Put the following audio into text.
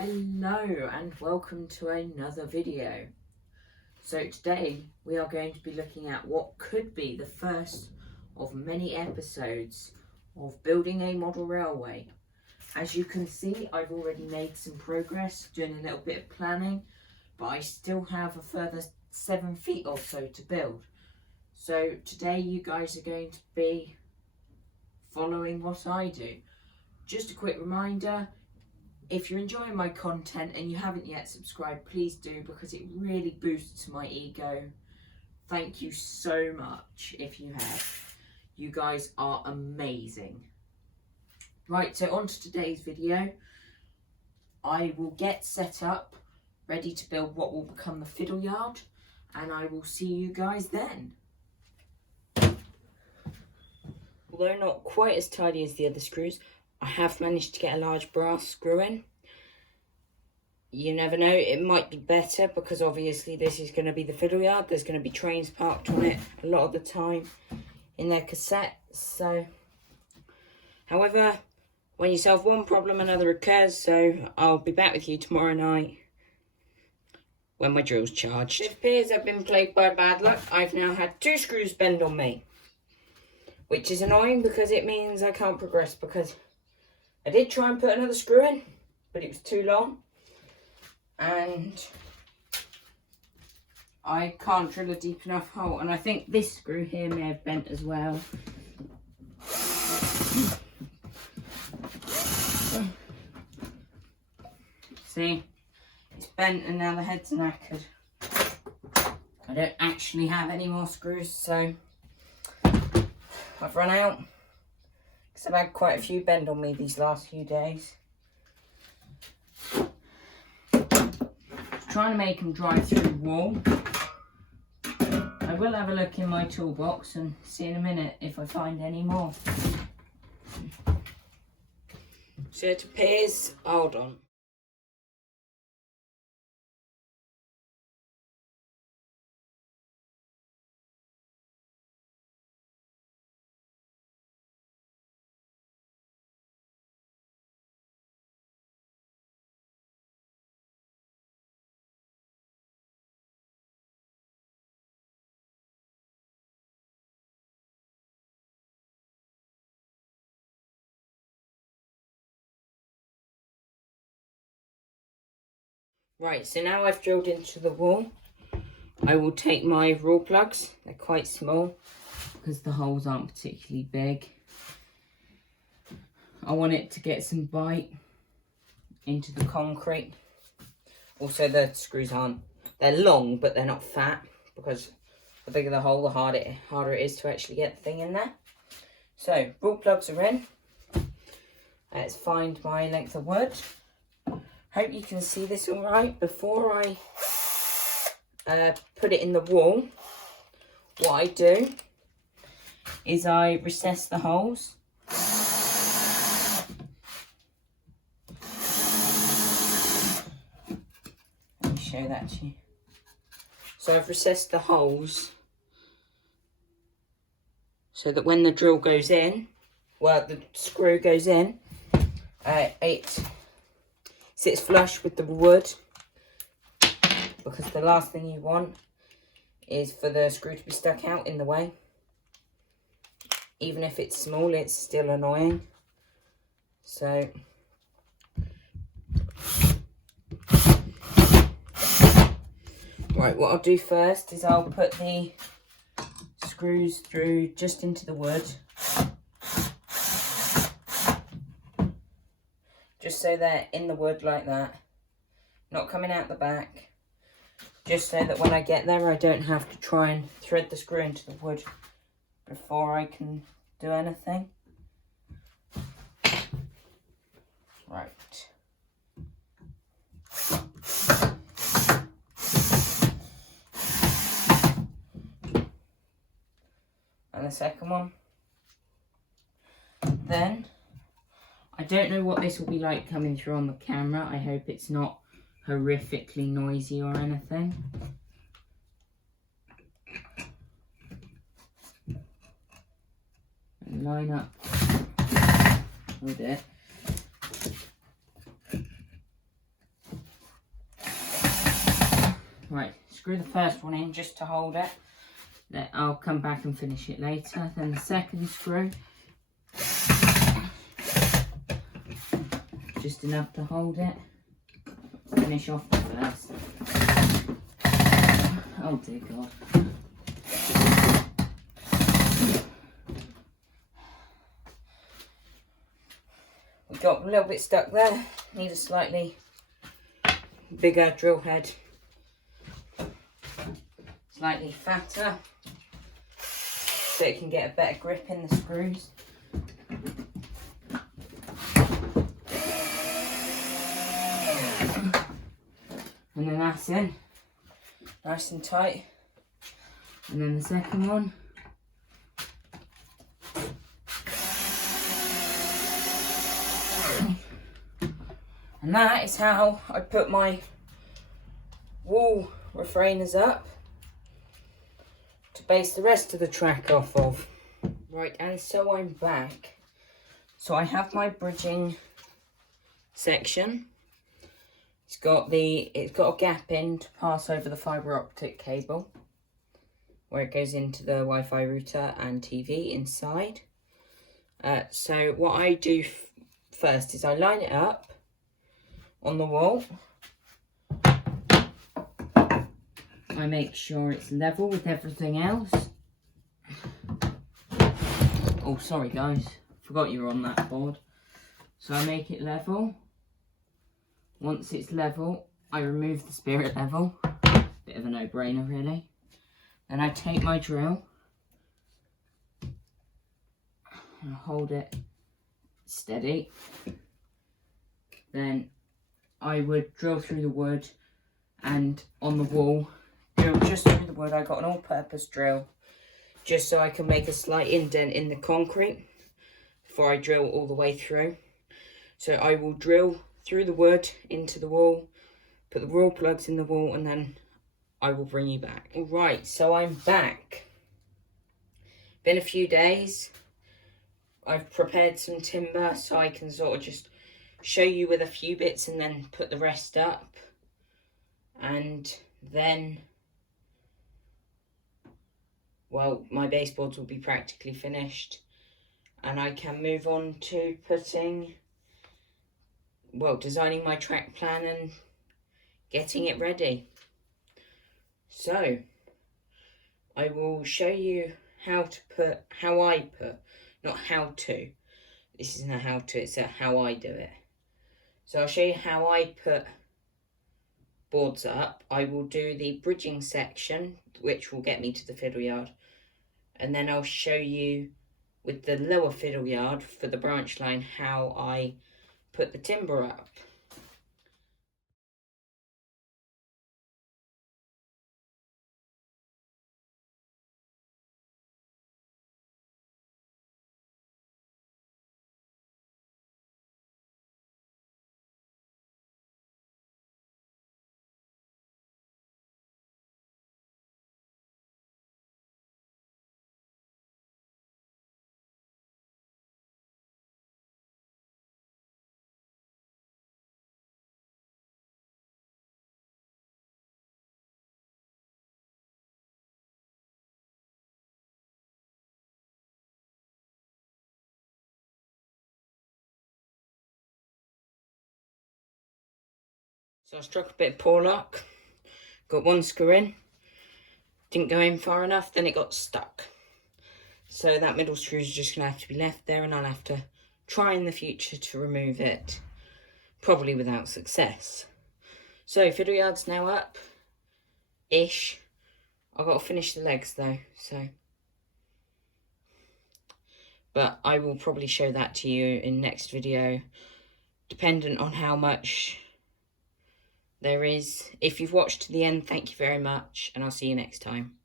Hello and welcome to another video. So today we are going to be looking at what could be the first of many episodes of building a model railway. As you can see, I've already made some progress doing a little bit of planning, but I still have a further 7 feet or so to build. So today you guys are going to be following what I do. Just a quick reminder, if you're enjoying my content and you haven't yet subscribed, please do, because it really boosts my ego. Thank you so much if you have. You guys are amazing. Right, so on to today's video. I will get set up, ready to build what will become the fiddle yard, and I will see you guys then. Although not quite as tidy as the other screws, I have managed to get a large brass screw in. You never know, it might be better because obviously this is going to be the fiddle yard. There's going to be trains parked on it a lot of the time in their cassettes. So, however, when you solve one problem, another occurs. So I'll be back with you tomorrow night when my drill's charged. It appears I've been plagued by bad luck. I've now had 2 screws bend on me, which is annoying because it means I can't progress, because I did try and put another screw in, but it was too long, and I can't drill a deep enough hole, and I think this screw here may have bent as well. See, it's bent and now the head's knackered. I don't actually have any more screws, so I've run out. I've had quite a few bend on me these last few days. Trying to make them drive through the wall. I will have a look in my toolbox and see in a minute if I find any more. So it appears, hold on. Right, so now I've drilled into the wall, I will take my raw plugs. They're quite small because the holes aren't particularly big. I want it to get some bite into the concrete. Also, the screws aren't, they're long, but they're not fat, because the bigger the hole, the harder it is to actually get the thing in there. So, raw plugs are in. Let's find my length of wood. Hope you can see this all right. Before I put it in the wall, what I do is I recess the holes. Let me show that to you. So I've recessed the holes so that when the drill goes in, well, the screw goes in, it sits flush with the wood, because the last thing you want is for the screw to be stuck out in the way. Even if it's small, it's still annoying. So right, what I'll do first is I'll put the screws through just into the wood, just so they're in the wood like that, not coming out the back, just so that when I get there I don't have to try and thread the screw into the wood before I can do anything. Right. And the second one. Then, I don't know what this will be like coming through on the camera. I hope it's not horrifically noisy or anything. And line up with it. Right, screw the first one in just to hold it. Then I'll come back and finish it later. Then the second screw, just enough to hold it. Finish off the first. Oh dear God. We got a little bit stuck there. Need a slightly bigger drill head. Slightly fatter, so it can get a better grip in the screws. And then that's in, nice and tight. And then the second one. And that is how I put my wall refrainers up to base the rest of the track off of. Right, and so I'm back. So I have my bridging section. It's got a gap in to pass over the fibre optic cable where it goes into the Wi-Fi router and TV inside. So what I do first is I line it up on the wall. I make sure it's level with everything else. Oh, sorry guys, forgot you were on that board. So I make it level. Once it's level, I remove the spirit level. Bit of a no-brainer really. Then I take my drill and hold it steady. Then I would drill through the wood, and on the wall, drill just through the wood. I got an all-purpose drill just so I can make a slight indent in the concrete before I drill all the way through. So I will drill through the wood into the wall, put the raw plugs in the wall, and then I will bring you back. All right, so I'm back. Been a few days. I've prepared some timber so I can sort of just show you with a few bits and then put the rest up. And then, well, my baseboards will be practically finished and I can move on to putting, well, designing my track plan and getting it ready. So I will show you how I put, not how to. This isn't a how to, it's a how I do it. So I'll show you how I put boards up. I will do the bridging section, which will get me to the fiddle yard. And then I'll show you with the lower fiddle yard for the branch line how I put the timber up. So I struck a bit of poor luck, got one screw in, didn't go in far enough, then it got stuck. So that middle screw is just going to have to be left there, and I'll have to try in the future to remove it, probably without success. So fiddle yard's now up-ish. I've got to finish the legs though, so. But I will probably show that to you in next video, dependent on how much there is. If you've watched to the end, thank you very much, and I'll see you next time.